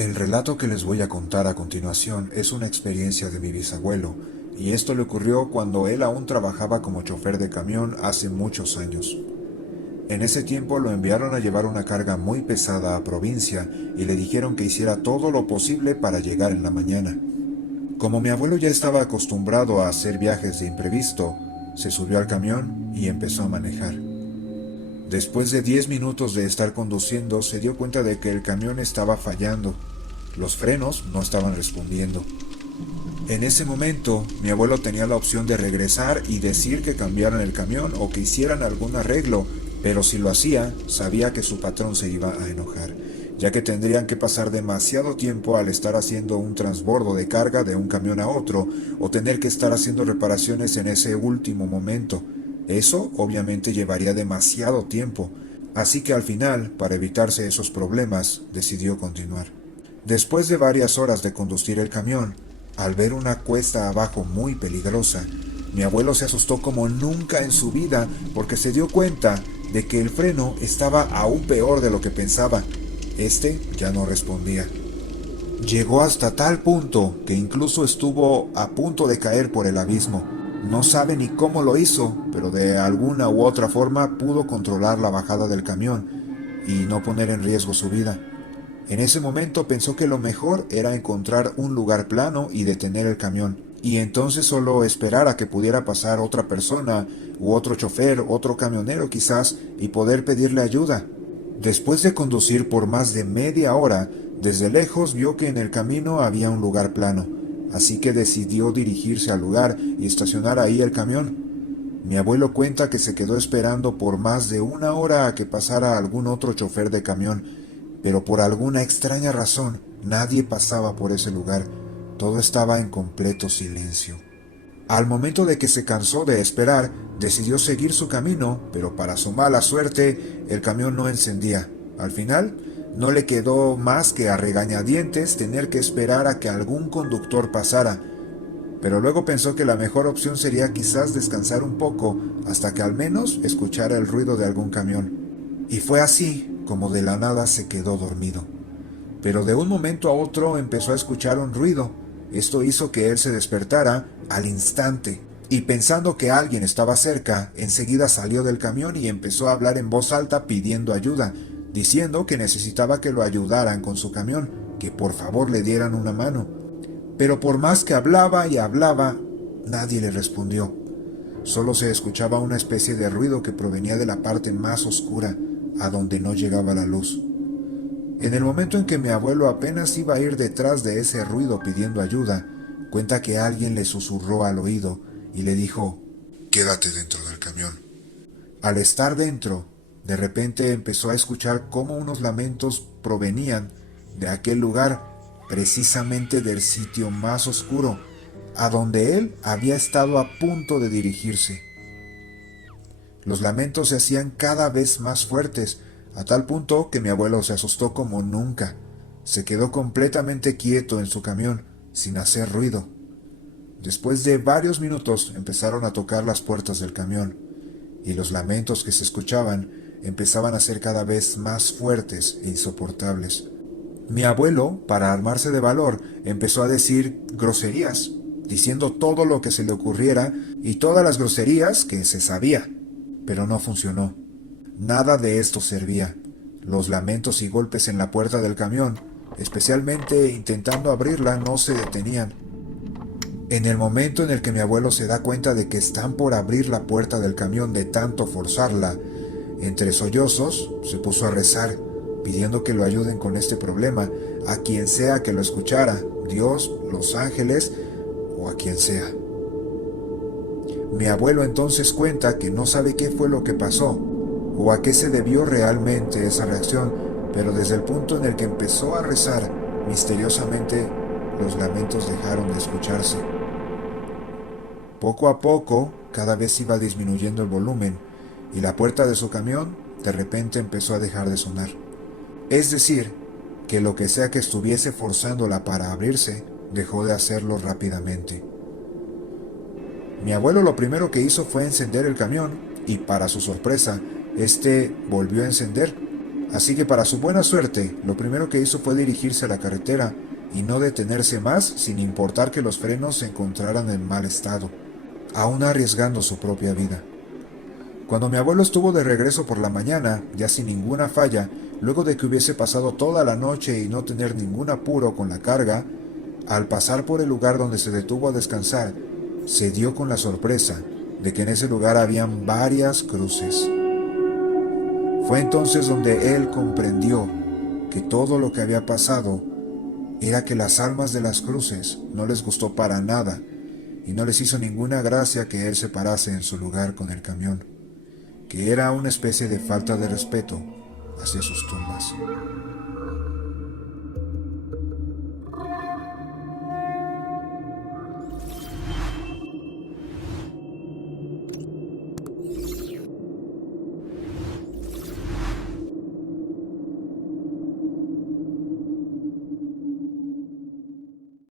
El relato que les voy a contar a continuación es una experiencia de mi bisabuelo, y esto le ocurrió cuando él aún trabajaba como chofer de camión hace muchos años. En ese tiempo lo enviaron a llevar una carga muy pesada a provincia y le dijeron que hiciera todo lo posible para llegar en la mañana. Como mi abuelo ya estaba acostumbrado a hacer viajes de imprevisto, se subió al camión y empezó a manejar. Después de 10 minutos de estar conduciendo, se dio cuenta de que el camión estaba fallando. Los frenos no estaban respondiendo. En ese momento, mi abuelo tenía la opción de regresar y decir que cambiaran el camión o que hicieran algún arreglo, pero si lo hacía, sabía que su patrón se iba a enojar, ya que tendrían que pasar demasiado tiempo al estar haciendo un transbordo de carga de un camión a otro o tener que estar haciendo reparaciones en ese último momento. Eso obviamente llevaría demasiado tiempo, así que al final, para evitarse esos problemas, decidió continuar. Después de varias horas de conducir el camión, al ver una cuesta abajo muy peligrosa, mi abuelo se asustó como nunca en su vida porque se dio cuenta de que el freno estaba aún peor de lo que pensaba. Este ya no respondía. Llegó hasta tal punto que incluso estuvo a punto de caer por el abismo. No sabe ni cómo lo hizo, pero de alguna u otra forma pudo controlar la bajada del camión y no poner en riesgo su vida. En ese momento pensó que lo mejor era encontrar un lugar plano y detener el camión, y entonces solo esperar a que pudiera pasar otra persona, u otro chofer, otro camionero quizás, y poder pedirle ayuda. Después de conducir por más de media hora, desde lejos vio que en el camino había un lugar plano, así que decidió dirigirse al lugar y estacionar ahí el camión. Mi abuelo cuenta que se quedó esperando por más de una hora a que pasara algún otro chofer de camión, pero por alguna extraña razón nadie pasaba por ese lugar. Todo estaba en completo silencio. Al momento de que se cansó de esperar, decidió seguir su camino, pero para su mala suerte, el camión no encendía. Al final, no le quedó más que a regañadientes tener que esperar a que algún conductor pasara, pero luego pensó que la mejor opción sería quizás descansar un poco hasta que al menos escuchara el ruido de algún camión. Y fue así como de la nada se quedó dormido. Pero de un momento a otro empezó a escuchar un ruido. Esto hizo que él se despertara al instante. Y pensando que alguien estaba cerca, enseguida salió del camión y empezó a hablar en voz alta pidiendo ayuda, diciendo que necesitaba que lo ayudaran con su camión, que por favor le dieran una mano. Pero por más que hablaba y hablaba, nadie le respondió. Solo se escuchaba una especie de ruido que provenía de la parte más oscura, a donde no llegaba la luz. En el momento en que mi abuelo apenas iba a ir detrás de ese ruido pidiendo ayuda, cuenta que alguien le susurró al oído y le dijo: «Quédate dentro del camión». Al estar dentro, de repente empezó a escuchar cómo unos lamentos provenían de aquel lugar, precisamente del sitio más oscuro, a donde él había estado a punto de dirigirse. Los lamentos se hacían cada vez más fuertes, a tal punto que mi abuelo se asustó como nunca. Se quedó completamente quieto en su camión, sin hacer ruido. Después de varios minutos empezaron a tocar las puertas del camión, y los lamentos que se escuchaban empezaban a ser cada vez más fuertes e insoportables. Mi abuelo, para armarse de valor, empezó a decir groserías, diciendo todo lo que se le ocurriera y todas las groserías que se sabía, pero no funcionó. Nada de esto servía. Los lamentos y golpes en la puerta del camión, especialmente intentando abrirla, no se detenían. En el momento en el que mi abuelo se da cuenta de que están por abrir la puerta del camión de tanto forzarla, entre sollozos se puso a rezar, pidiendo que lo ayuden con este problema, a quien sea que lo escuchara, Dios, los ángeles o a quien sea. Mi abuelo entonces cuenta que no sabe qué fue lo que pasó o a qué se debió realmente esa reacción, pero desde el punto en el que empezó a rezar, misteriosamente los lamentos dejaron de escucharse. Poco a poco, cada vez iba disminuyendo el volumen y la puerta de su camión de repente empezó a dejar de sonar. Es decir, que lo que sea que estuviese forzándola para abrirse, dejó de hacerlo rápidamente. Mi abuelo lo primero que hizo fue encender el camión y, para su sorpresa, este volvió a encender, Así que para su buena suerte, lo primero que hizo fue dirigirse a la carretera y no detenerse más sin importar que los frenos se encontraran en mal estado, aún arriesgando su propia vida. Cuando mi abuelo estuvo de regreso por la mañana, ya sin ninguna falla, luego de que hubiese pasado toda la noche y no tener ningún apuro con la carga, al pasar por el lugar donde se detuvo a descansar, se dio con la sorpresa de que en ese lugar habían varias cruces. Fue entonces donde él comprendió que todo lo que había pasado era que las almas de las cruces no les gustó para nada y no les hizo ninguna gracia que él se parase en su lugar con el camión, que era una especie de falta de respeto hacia sus tumbas.